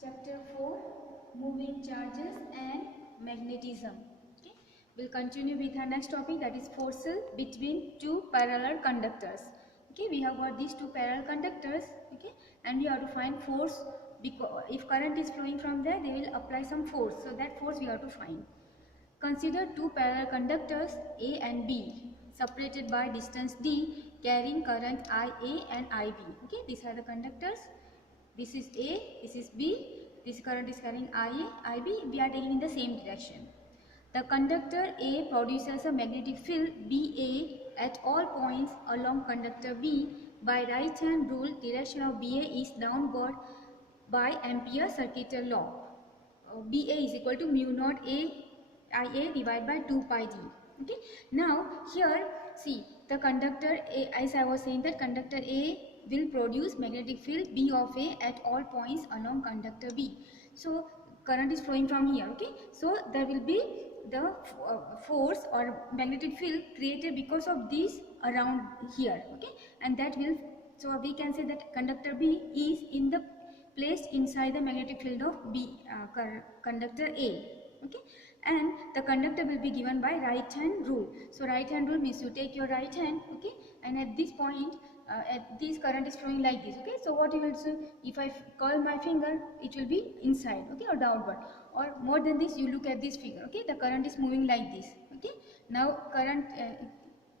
Chapter 4, Moving Charges and Magnetism. Okay. We'll continue with our next topic, that is forces between two parallel conductors. Okay, we have got these two parallel conductors, okay, and we have to find force, because if current is flowing from there, they will apply some force, so that force we have to find. Consider two parallel conductors A and B separated by distance D carrying current IA and IB. Okay, these are the conductors. This is A, this is B, this current is carrying IA, IB, we are taking in the same direction. The conductor A produces a magnetic field BA at all points along conductor B. By right hand rule, direction of BA is downward by Ampere circuital law. BA is equal to mu naught A IA divided by 2 pi d. Okay. Now here see the conductor A, as I was saying that conductor A will produce magnetic field B of A at all points along conductor B. So current is flowing from here. Okay. So there will be the force or magnetic field created because of this around here. Okay. And that will, so we can say that conductor B is in the placed inside the magnetic field of B conductor A. Okay, and the conductor will be given by right hand rule. So right hand rule means you take your right hand, okay, and at this point at this current is flowing like this. Okay, so what you will do, if I curl my finger, it will be inside, okay, or downward, or more than this, you look at this figure. Okay, the current is moving like this. Okay, now current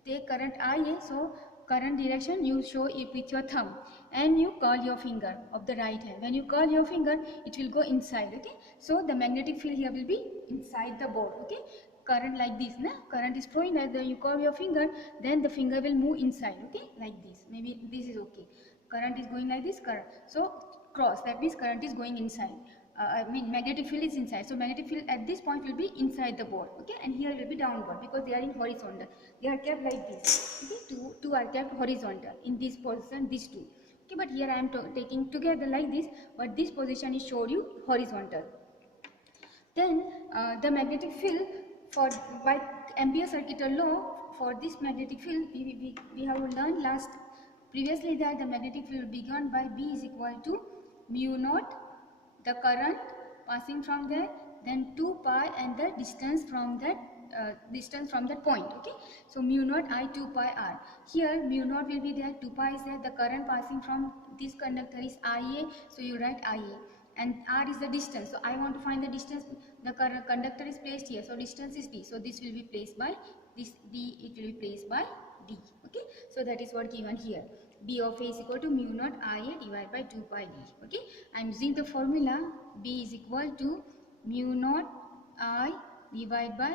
take current IA, so current direction you show it with your thumb and you curl your finger of the right hand. When you curl your finger, it will go inside. Okay, so the magnetic field here will be inside the board. Okay, current like this, na? Current is flowing, and then you curl your finger, then the finger will move inside. Okay, like this, maybe this is okay. Current is going like this, current, so cross, that means current is going inside. I mean magnetic field is inside, so magnetic field at this point will be inside the board. Okay, and here it will be downward because they are in horizontal, they are kept like this. Okay, two are kept horizontal in this position, these two. Okay, but here I am taking together like this, but this position is showed you horizontal. Then the magnetic field for by Ampere circuital law, for this magnetic field we have learned last previously that the magnetic field begun by B is equal to mu naught the current passing from there, then 2 pi and the distance from that point. Okay, so mu naught I 2 pi r. Here mu naught will be there, 2 pi is there, the current passing from this conductor is IA, so you write IA, and r is the distance. So I want to find the distance, the conductor is placed here, so distance is d, so this will be placed by this d, it will be placed by d. Okay, so that is what given here. B of A is equal to mu naught IA divided by 2 pi d. Okay, I am using the formula B is equal to mu naught I divided by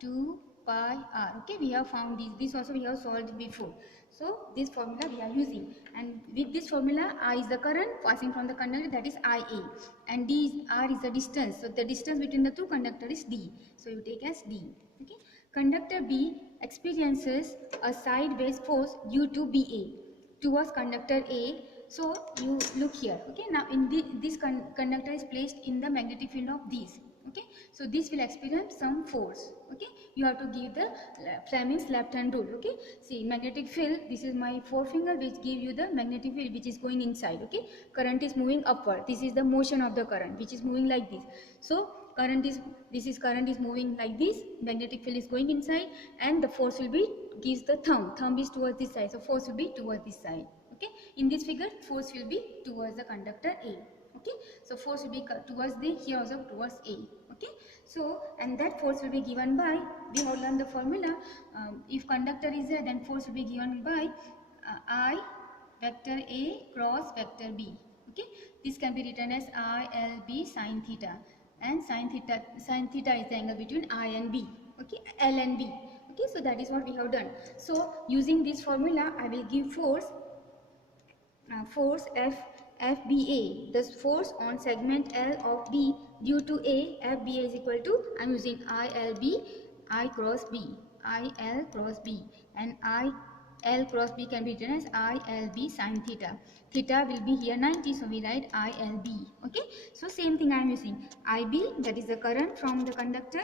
2 pi r. Okay, we have found this also we have solved before. So this formula we are using, and with this formula I is the current passing from the conductor, that is IA, and D is R is the distance. So the distance between the two conductors is D. So you take as D. Okay, conductor B experiences a sideways force due to BA towards conductor A. So you look here. Okay, now in this conductor is placed in the magnetic field of these. Okay, so this will experience some force. Okay, you have to give the Fleming's left hand rule. Okay, see magnetic field, this is my forefinger which give you the magnetic field which is going inside. Okay, current is moving upward, this is the motion of the current which is moving like this. So current is moving like this, magnetic field is going inside, and the force will be gives the thumb is towards this side, so force will be towards this side. Okay, in this figure force will be towards the conductor A. Okay, so force will be towards the, here also towards A. Okay, so and that force will be given by, we have learned the formula, if conductor is there, then force will be given by I vector A cross vector B. Okay, this can be written as ILB sine theta, and sine theta is the angle between I and B. Okay, L and B. Okay, so that is what we have done. So using this formula I will give force FBA, the force on segment L of B due to A, FBA is equal to, I am using ILB, I cross B, IL cross B, and IL cross B can be written as ILB sine theta. Theta will be here 90, so we write ILB. Okay, so same thing I am using IB, that is the current from the conductor,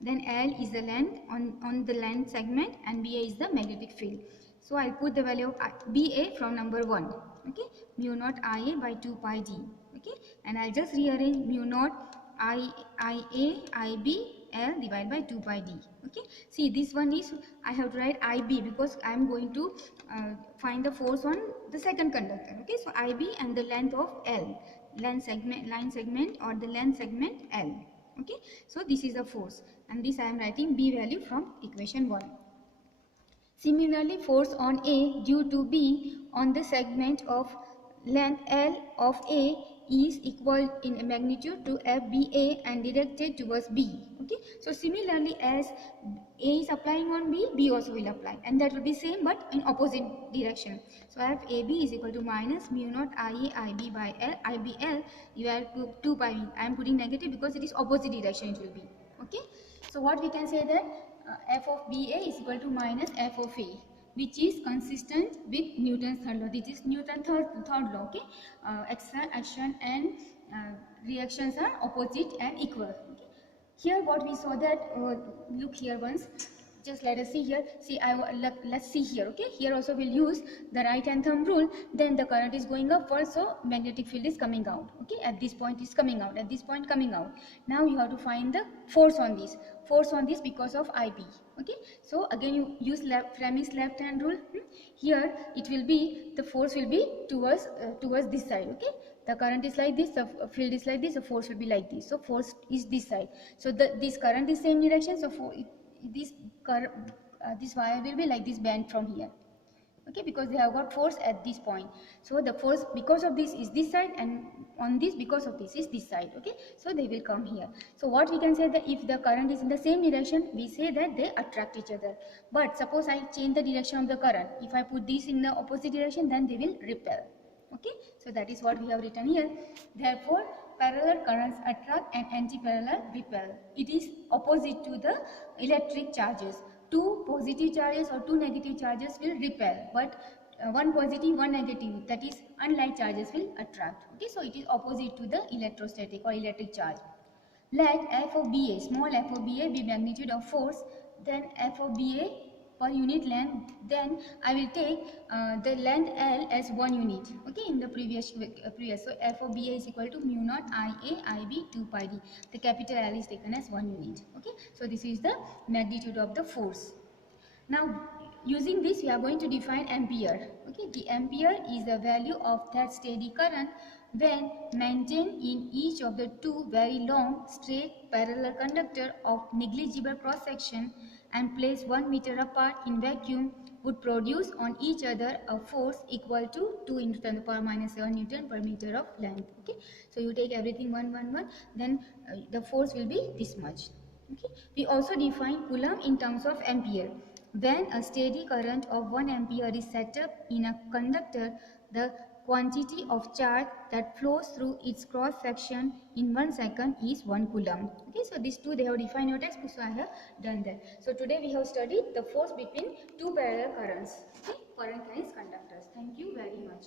then L is the length on the length segment, and BA is the magnetic field. So I'll put the value of BA from number 1. Okay, mu naught IA by 2 pi d. Okay, and I'll just rearrange mu naught IA IB L divided by 2 pi d. Okay, see, this one is, I have to write IB because I am going to find the force on the second conductor. Okay, so IB and the length of L, line segment or the length segment L. Okay, so this is the force, and this I am writing B value from equation 1. Similarly, force on A due to B on the segment of length L of A is equal in magnitude to FBA and directed towards B. Okay, so similarly, as A is applying on B, B also will apply, and that will be same but in opposite direction. So FAB is equal to minus mu naught IA IB by L IBL divided to 2 pi B. I am putting negative because it is opposite direction it will be. Okay, so what we can say that f of BA is equal to minus f of A, which is consistent with Newton's third law. This is Newton's third law. Okay, action and reactions are opposite and equal. Okay. Here what we saw that, look here once, just let us see here. See, let's see here. Okay, here also we'll use the right hand thumb rule. Then the current is going upward, so magnetic field is coming out. Okay, at this point is coming out, at this point coming out. Now you have to find the force on this. Force on this because of IB. Okay, so again you use Fleming's left hand rule. Here it will be, the force will be towards this side. Okay, the current is like this, the field is like this, the force will be like this. So force is this side. So this current is same direction. So this wire will be like this, bent from here. Okay, because they have got force at this point. So the force because of this is this side, and on this because of this is this side. Okay, so they will come here. So what we can say that if the current is in the same direction, we say that they attract each other. But suppose I change the direction of the current, if I put this in the opposite direction, then they will repel. Okay, so that is what we have written here. Therefore, parallel currents attract and anti-parallel repel. It is opposite to the electric charges. Two positive charges or two negative charges will repel, but one positive, one negative, that is unlike charges, will attract. Okay, so it is opposite to the electrostatic or electric charge. Let f of BA, small f of BA, be magnitude of force, then f of BA per unit length, then I will take the length L as 1 unit. Okay, in the previous, so f of BA is equal to mu naught IA IB 2 pi d. The capital L is taken as 1 unit. Okay, so this is the magnitude of the force. Now using this we are going to define ampere. Okay, the ampere is the value of that steady current when maintained in each of the two very long straight parallel conductor of negligible cross section and placed 1 meter apart in vacuum would produce on each other a force equal to 2 into 10 to the power minus 7 Newton per meter of length. Okay, so you take everything 1 1 1, then the force will be this much. Okay, we also define Coulomb in terms of ampere. When a steady current of 1 ampere is set up in a conductor, the quantity of charge that flows through its cross section in 1 second is 1 coulomb. Okay, so these two they have defined your textbook, so I have done that. So today we have studied the force between two parallel currents. Okay, current carries conductors. Thank you very much.